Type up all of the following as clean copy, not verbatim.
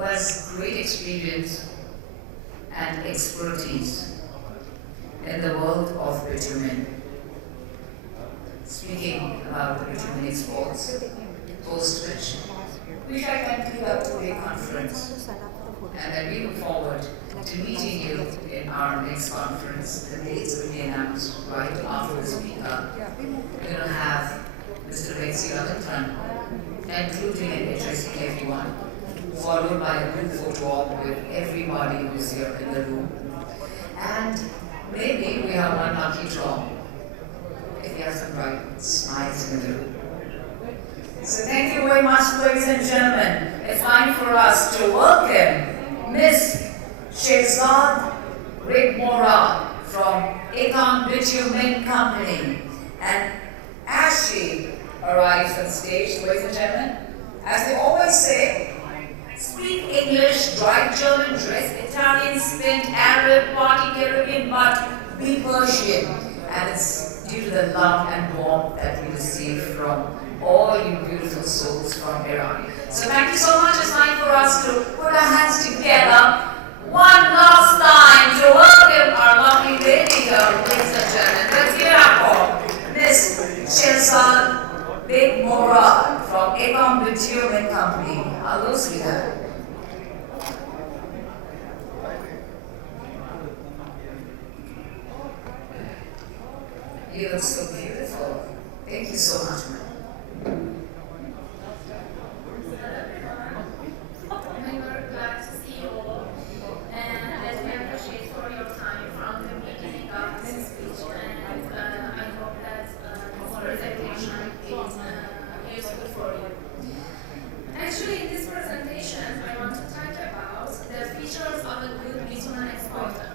who has great experience and expertise in the world of bitumen. Speaking about the bitumen exports, post which we shall conclude our two-day conference, and then we look forward to meeting you in our next conference. The dates will be announced right after the speaker. We're going to have Mr. Rexy Lavington concluding and addressing everyone, followed by a group photo op with everybody who's here in the room. And maybe we have one lucky draw if you have some bright smiles in the room. So thank you very much, ladies and gentlemen. It's time for us to welcome Miss Shahrzad Beykmorad from Akam Bitumen Company. And as she arrives on stage, ladies and gentlemen, as they always say, speak English, drive German, dress Italian, spin Arab, party Caribbean, but be Persian. And it's due to the love and warmth that we receive from all you beautiful souls from Iran. So thank you so much. It's time for us to put our hands together one last time to welcome our lovely lady here, ladies and gentlemen. Let's give it up for Miss Shahrzad Beykmorad from Akam Bitumen Company. Hello, sweetheart. You look so beautiful. Thank you so much, ma'am. We were glad to see you all, and let me appreciate for your time from the beginning of this speech, and I hope that this presentation is useful for you. Actually, in this presentation, I want to talk about the features of a good bitumen exporter.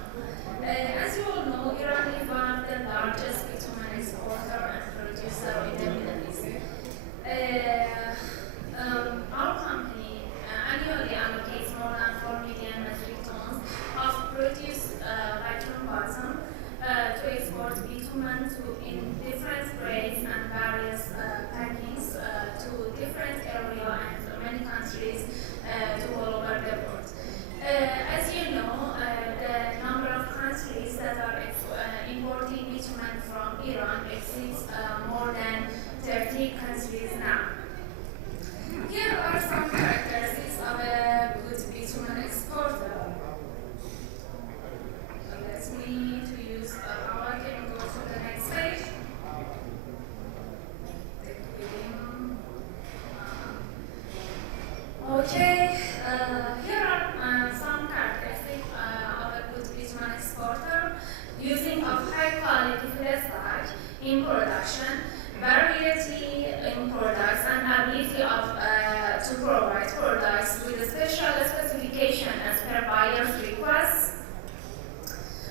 As you all know, Iran is one of the largest bitumen exporter and producer in the Middle East. Our company annually allocates more than 4 million metric tons of produced vacuum bottom to export bitumen in different grades and various packings to different areas and many countries to all over the world. As you know, the number of countries that are importing bitumen from Iran exceeds more than 30 countries now. Here are some characteristics of a good bitumen exporter. Let me to use how I can go to the next page. Okay, here are some characteristics of a good bitumen exporter: using of high quality feedstock in production, variety in products, and ability of to provide products with a special specification as per buyer's requests.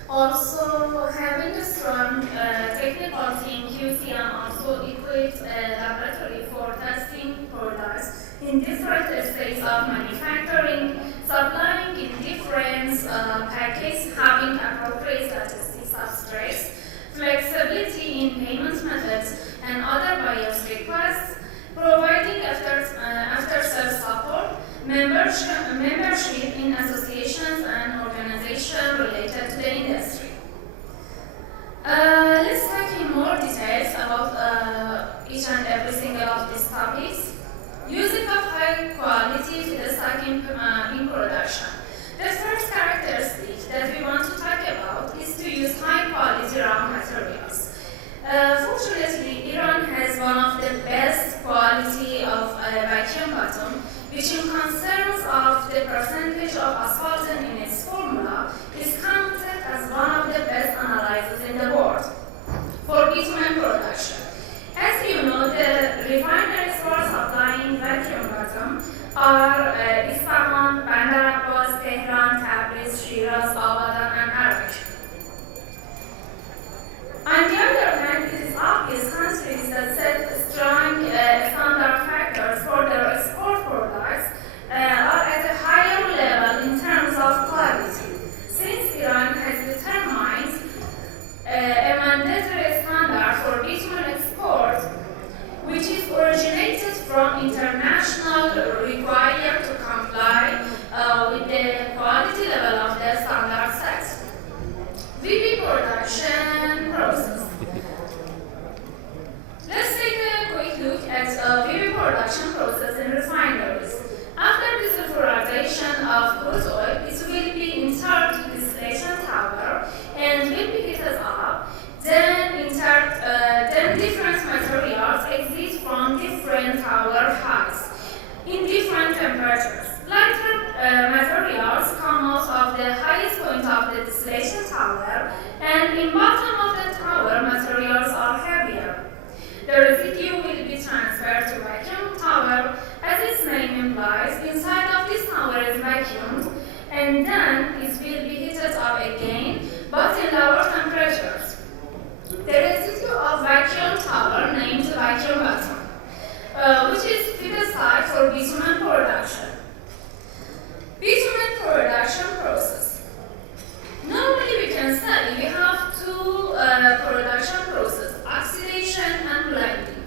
Also, having a strong technical team QC and also equipped laboratory for testing products in different states of manufacturing, supplying in different packages, having appropriate logistics substrates, flexibility in payment methods and other buyers' requests, providing after-sales support, membership in associations and organizations related to the industry. Let's talk in more details about each and every single of these topics. Using of high quality feedstock in production. The first characteristic that we want to talk about is to use high quality raw materials. Fortunately, Iran has one of the best quality of vacuum bottom, which in concerns of the percentage of asphaltum in its formula is counted as one of the best analyzers in the world for bitumen production. As you know, the refineries for supplying vacuum bottom are Isfahan, Bandar Abbas, Tehran, Tabriz, Shiraz, Abadan, and Arak. On the other hand, it is obvious countries that set strong standard factors for their export products are at a higher level in terms of quality. Since Iran has determined a mandatory standard for bitumen export, which is originated from international required to comply and in bottom of the tower, materials are heavier. The residue will be transferred to vacuum tower, as its name implies. Inside of this tower is vacuumed, and then it will be heated up again, but in lower temperatures. The residue of vacuum tower named vacuum bottom, which is the site for bitumen production. Bitumen production process. Normally we can say we have two production processes, oxidation and blending.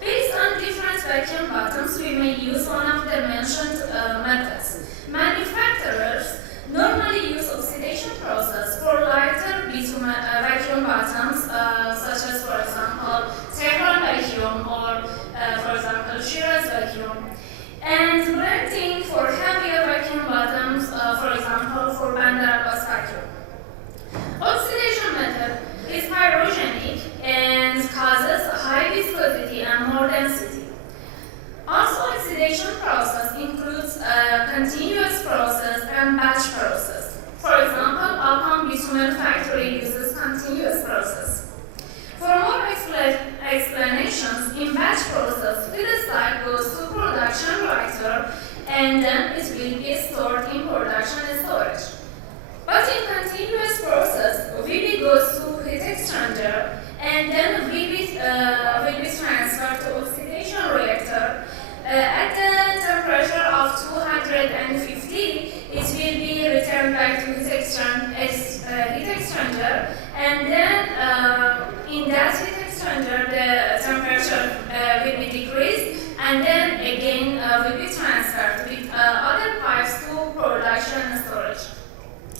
Based on different vacuum bottoms, we may use one of the mentioned methods. Manufacturers normally use oxidation process for lighter bitumen vacuum bottoms, such as, for example, Tehran vacuum or, for example, Shiraz vacuum. And blending for heavier vacuum bottoms, for example, for Bandar Abbas vacuum. Oxidation method is pyrogenic and causes high viscosity and more density. Also, oxidation process includes continuous process and batch process. For example, Akam Bitumen factory uses continuous process. For more explanations, in batch process, feedstock goes to production reactor and then it will be stored in production storage. But in continuous process, VB goes to heat exchanger and then VB will be transferred to oxidation reactor. At the temperature of 250, it will be returned back to heat exchanger, and then in that heat exchanger, the temperature will be decreased, and then again will be transferred with other pipes to production and storage.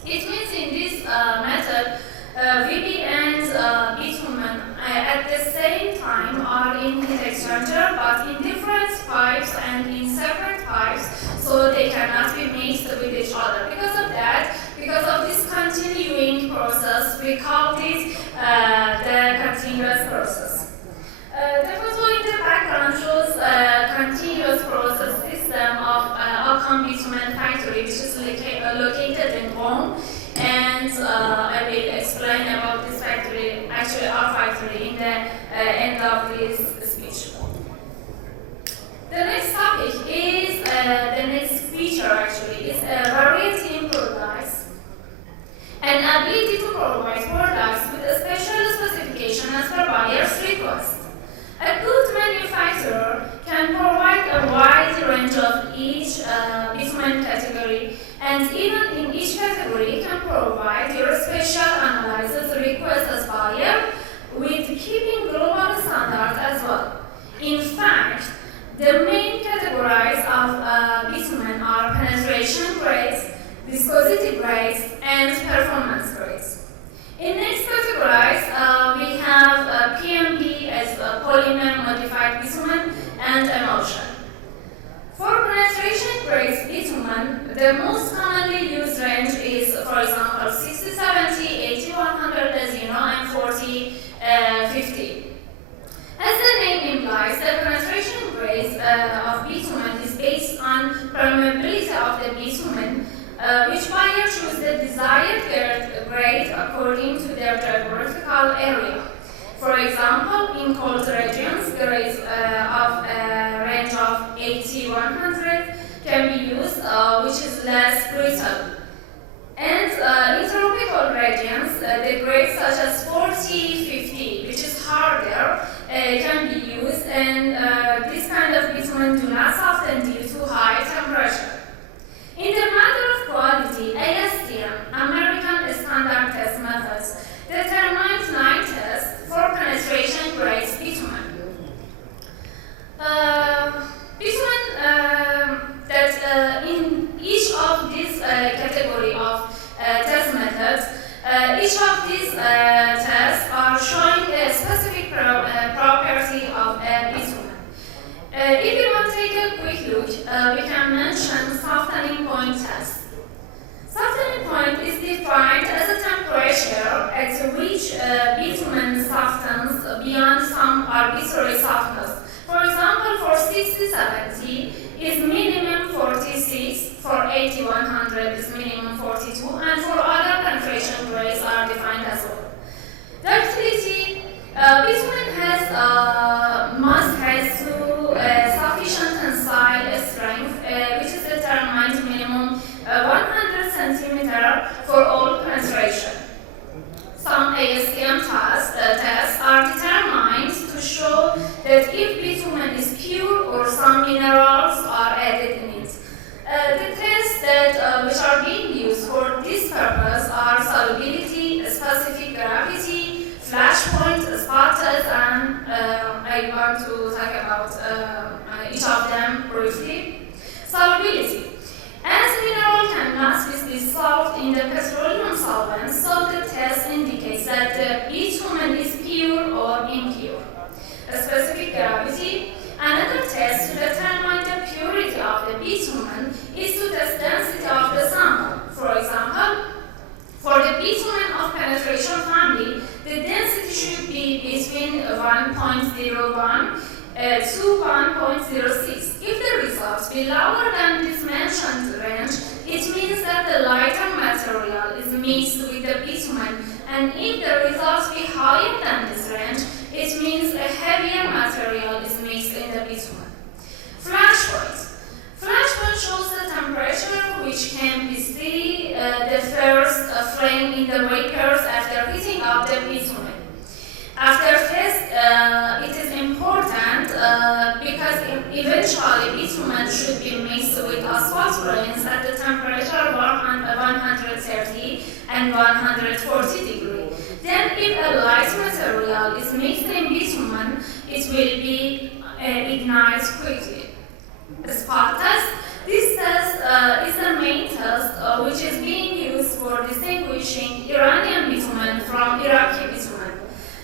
It means in this method, VB and bitumen at the same time are in heat exchanger, but in different pipes and in separate pipes, so they cannot be mixed with each other. Because of that, because of this continuing process, we call this the continuous process. The photo in the background shows a continuous process system of Akam Bitumen factory, which is located in Qom. And I will explain about this factory, actually our factory, in the end of this speech. The next topic is, the next feature actually, is variety in products and ability to provide products with a special specification as per buyer's request. A good manufacturer can provide a wide range of each bitumen category, and even in each category can provide your special analysis request as buyer with keeping global standards as well. In fact, the main categories of bitumen are penetration grades, viscosity grades, and performance grades. In next categories, we have PMB as polymer modified bitumen and emulsion. For penetration grades bitumen, the most commonly used range is, for example, 60-70, 80-100, 0, and 40-50. As the name implies, the penetration grades of bitumen is based on permeability of the bitumen, which buyer choose the desired grade according to their geographical area. For example, in cold regions, grades of a range of 80-100 can be used, which is less brittle. And in tropical regions, the grades such as 40-50, which is harder, can be used, and this kind of bitumen do not soften due to high temperature. In the matter of quality, ASTM, American Standard Test Methods, determines 9 tests for penetration grades bitumen. That in each of these category of test methods, each of these tests are showing a specific property of a bitumen. If you want to take a quick look, we can mention softening point test. Softening point is defined as a temperature at which bitumen softens beyond some arbitrary softness. For example, for 60-70 is minimum 46, for 80-100 is minimum 42, and for other penetration grades are defined as well. Ductility, bitumen must have sufficient tensile strength, which is determined minimum 100 centimeter for all penetration. Some ASTM tests are determined to show that if bitumen is pure or some minerals are added in it. The tests which are being used for this purpose are solubility, specific gravity, flash point, spot test, and I want to talk about each of them briefly. Solubility. As mineral cannot be dissolved in the petroleum solvents, so the test indicates that the bitumen is pure or impure. A specific gravity. Another test to determine the purity of the bitumen is to test density of the sample. For example, for the bitumen of penetration family, the density should be between 1.01 to 1.06. If the results be lower than this mentioned range, it means that the lighter material is mixed with the bitumen, and if the results be higher than this range, it means a heavier material is mixed in the bitumen. Flash point. Flash point shows the temperature which can be seen the first flame in the breakers after heating up the bitumen. After test, it is important because eventually bitumen should be mixed with asphalt grains at the temperature 130 and 140 degrees. Then if a light material is mixed in bitumen, it will be ignited quickly. The spot test. This test is the main test which is being used for distinguishing Iranian bitumen from Iraqi bitumen.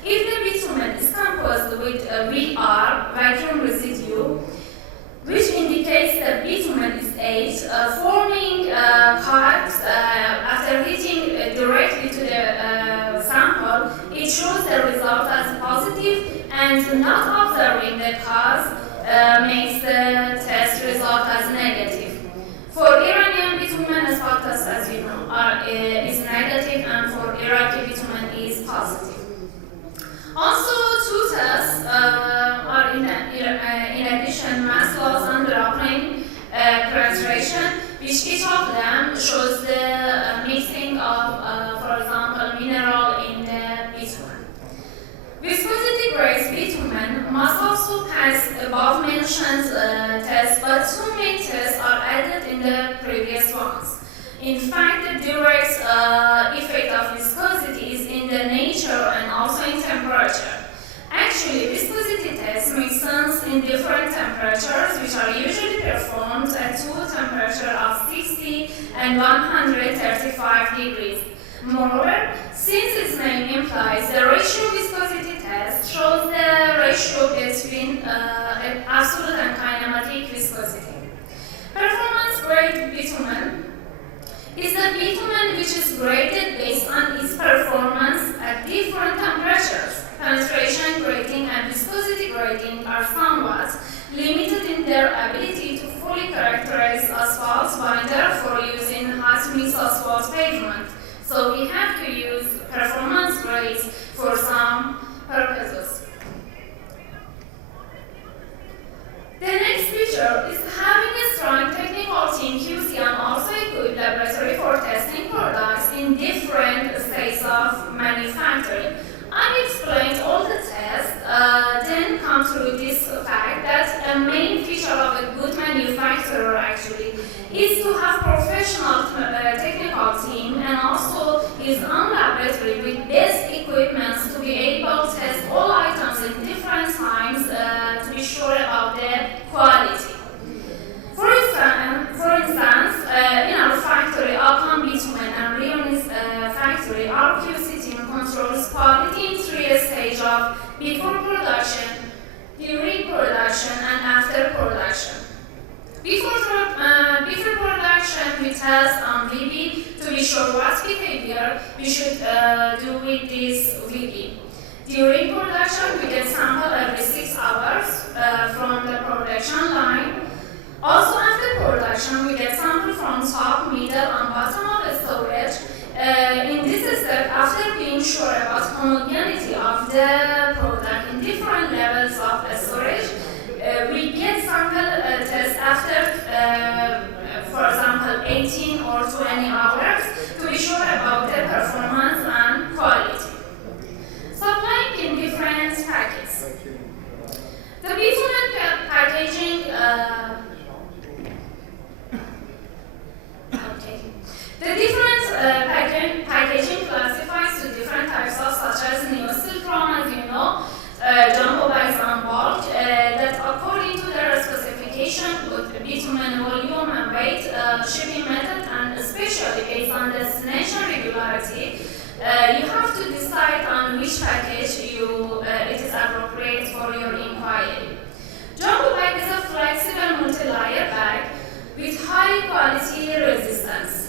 If the bitumen is composed with VR, vacuum residue, which indicates that bitumen is aged, forming pipes after heating directly to the sample, it shows the result as positive, and not observing the cause makes the test result as negative. For Iranian bitumen, spot test, as you know, is negative, and for Iraqi bitumen is positive. Also, two tests are in addition, mass loss and dropping penetration, which each of them shows the mixing of, for example, mineral in the bitumen. Viscosity grades bitumen must also pass above mentioned tests, but two main tests are added in the previous ones. In fact, the direct effect of viscosity is in the nature and also in temperature. Actually, viscosity tests make sense in different temperatures, which are usually performed at two temperatures of 60 and 135 degrees. Moreover, since its name implies the ratio viscosity test shows the ratio between absolute and kinematic viscosity. Performance grade bitumen is a bitumen which is graded based on its performance at different temperatures. Penetration grading and viscosity grading are somewhat limited in their ability to fully characterize asphalt binder for use in hot mix asphalt pavement. So we have to use performance grades for some purposes. The next feature is having a strong technical team QC and also equipped laboratory for testing products in different states of manufacturing. I explained all the tests, then come through this fact that a main feature of a good manufacturer actually is to have professional technical team and also his own laboratory with best equipment to be able to test all items in different times to be sure about the quality. For instance, in our factory, Akam Bitumen and Highness factory, our QC team controls quality in three stages of before production, during production, and after production. Before production, we test on VB to be sure what behavior we should do with this VB. During production, we get sample every 6 hours from the production line. Also after production, we get sample from top, middle, and bottom of the storage In this step, after being sure about homogeneity of the product in different levels of storage, we get sample tests after, for example, 18 or 20 hours to be sure about the performance and quality. Supplying in different packets. The bitumen packaging The different packaging classifies to different types of, such as neo-steel drum, as you know, jumbo bags and bulk, that according to their specification with bitumen volume and weight, shipping method, and especially based on destination regularity, you have to decide on which package it is appropriate for your inquiry. Jumbo bag is a flexible multi-layer bag with high quality resistance.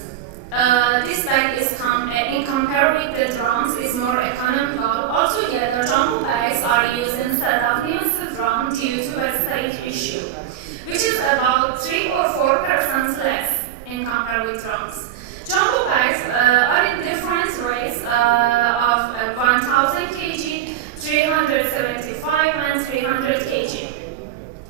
This bag is in compare with the drums is more economical. Altogether, jumbo bags are used instead of neo-steel drum due to a state issue, which is about 3 or 4% less in compare with drums. Jumbo bags are in different rates of 1000 kg, 375 and 300 kg.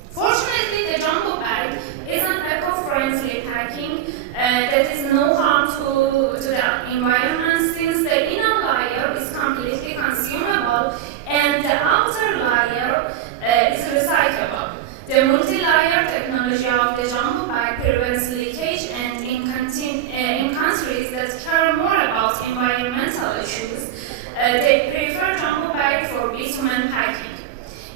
Fortunately, the jumbo bag is an eco-friendly packing that is no harm to the environment, since the inner layer is completely consumable and the outer layer is recyclable. The multi-layer technology of the jumbo bag prevents leakage, and in countries that care more about environmental issues, they prefer jumbo bag for bitumen packing.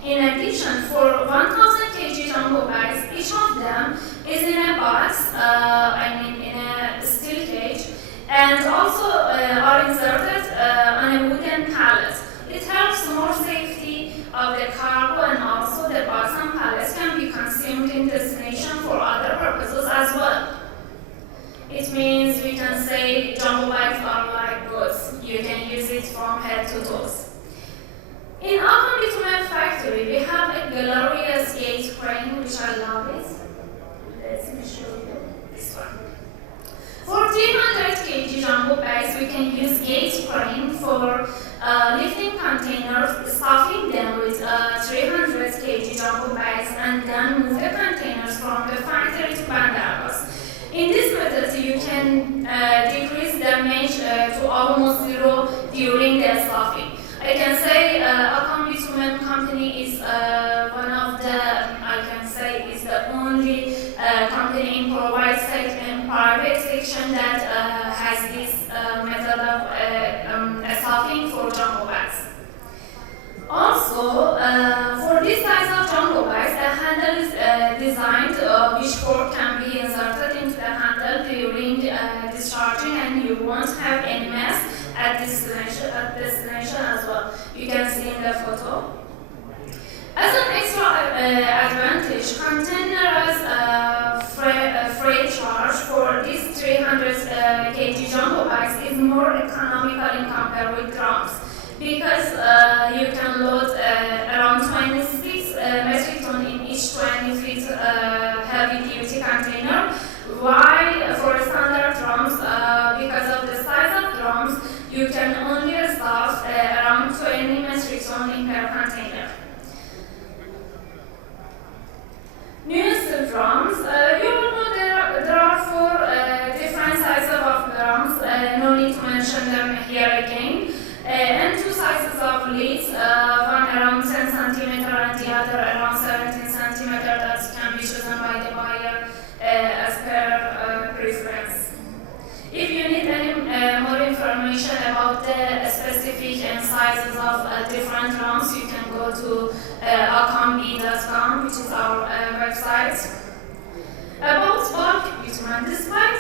In addition, for 1000 kg jumbo bags, each of them is in a box, in a steel cage, and also are inserted on a wooden pallet. It helps more safety of the cargo, and also the box and pallets can be consumed in destination for other purposes as well. It means we can say jumbo bags are like goods. You can use it from head to toes. In Akam Bitumen factory, we have a glorious gate crane, which I love it. Let me show you this one. For 300 kg jumbo bags, we can use gate crane for lifting containers, stuffing them with 300 kg jumbo bags, and then move the containers from the factory to bandaras. In this method, you can decrease damage to almost zero during the stuffing. I can say Akam Bitumen company is one of the, is the only company in private section that has this method of stuffing for jumbo bags. Also, for this size of jumbo bags, the handle is designed which fork can be inserted into the handle during discharging, and you won't have any mess at destination as well. You can see in the photo. As an extra advantage, containerized freight charge for these 300 kg jumbo bags is more economical in compared with drums, because you can load around 26 metric ton in each 20 feet heavy-duty container, while for standard drums, because of the size of drums, you can only stuff around 20 metric ton in per container. Neo-steel drums, you will know there are 4 different sizes of drums, no need to mention them here again, and 2 sizes of leads, one around 10 cm and the other around 17 cm, that can be chosen by the buyer as per preference. If you need any more information about the specific sizes of different drums, you can go to akamb.com, which is our website. About bulk bitumen, despite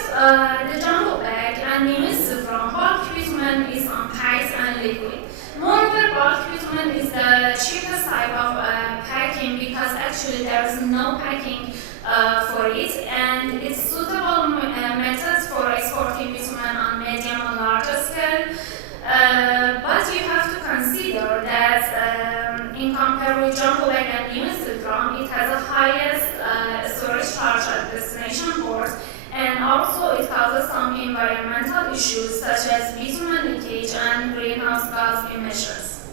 the jumbo bag and neo-steel drum, bulk bitumen is unpacked and liquid. Moreover, bulk bitumen is the cheapest type of packing, because actually there is no packing for it, and it's suitable methods for exporting bitumen on medium and large scale. But you have to consider that in compare with jumbo bag and neo-steel drum, it has the highest storage charge at destination port, and also it causes some environmental issues such as bitumen leakage and greenhouse gas emissions.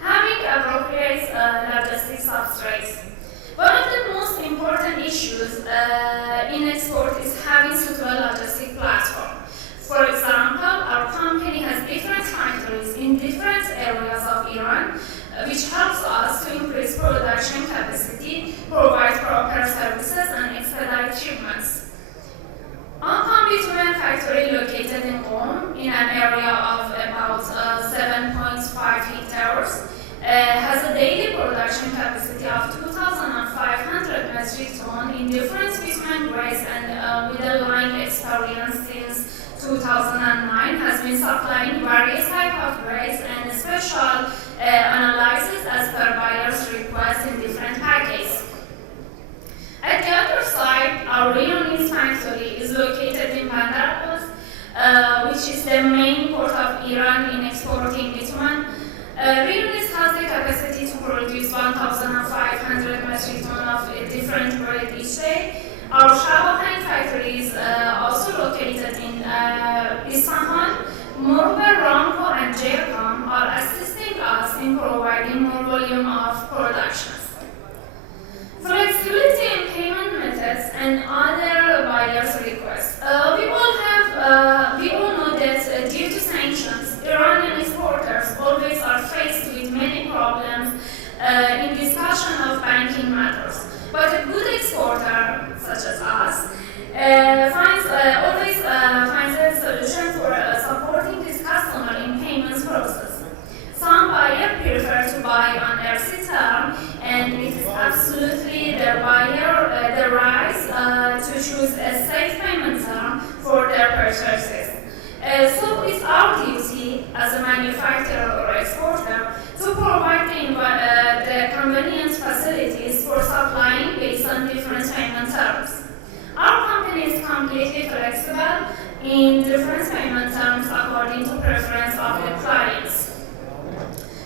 Having appropriate logistics substrates. One of the most important issues in export is having suitable logistic platform. For example, our company has different factories in different areas of Iran, which helps us to increase production capacity, provide proper services, and expedite shipments. Akam Bitumen factory located in Qom, in an area of about 7.5 hectares, has a daily production capacity of 2,500 metric tons in different bitumen grades, and with a line experience since 2009 has been supplying various types of grades and special analysis as per buyer's request in different packages. At the other side, our Highness factory is located in Bandar Abbas, which is the main port of Iran in exporting bitumen. Highness has the capacity to produce 1,500 metric tons of different grades each day. Our Shahrzad factory is also located in Isfahan. Moreover, Ramco and Jaycom are assisting us in providing more volume of productions. Flexibility in payment methods and other buyers' requests. We all know that due to sanctions, Iranian exporters always are faced with many problems in discussion of banking matters. But a good exporter, such as us, always finds a solution for supporting this customer in payments process. Some buyers prefer to buy on RC term, and it is absolutely the buyer the right to choose a safe payment term for their purchases. So it's our duty as a manufacturer or exporter to provide the convenience facilities for supplying based on different payment terms. Our company is completely flexible in different payment terms according to preference of the clients.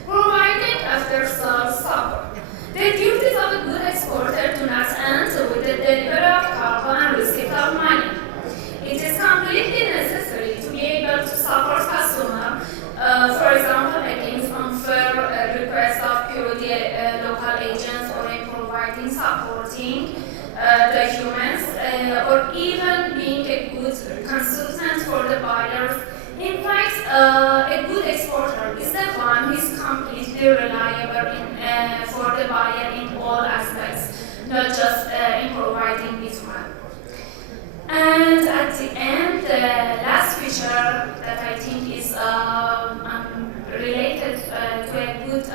Providing after-sales support. The duties of a good exporter do not end with the delivery of cargo and receipt of money. It is completely necessary to be able to support customer, for example, against unfair requests of POD local agents, or in providing supporting documents, or even being a good consultant for the buyers. In fact, a good exporter is the one who is completely reliable for the buyer in all aspects, not just in providing bitumen. And at the end, the last feature that I think is related to a good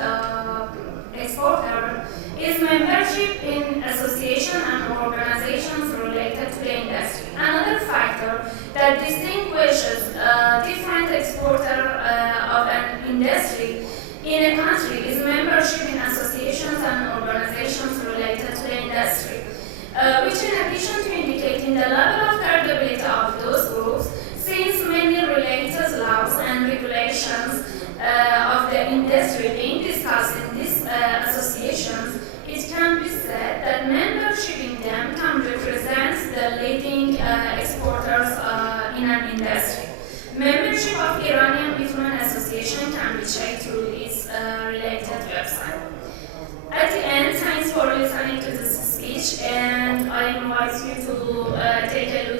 exporter is membership in associations and organizations related to the industry. Another factor that distinguishes different exporter of an industry in a country is membership in associations and organizations related to the industry, which in addition to indicating the level of credibility of those groups, since many related laws and regulations of the industry being discussed in these associations, it can be said that membership in them can represent the leading exporters in an industry. Membership of Iranian Bitumen Association can be checked through its related website. At the end, thanks for listening to this speech, and I invite you to take a look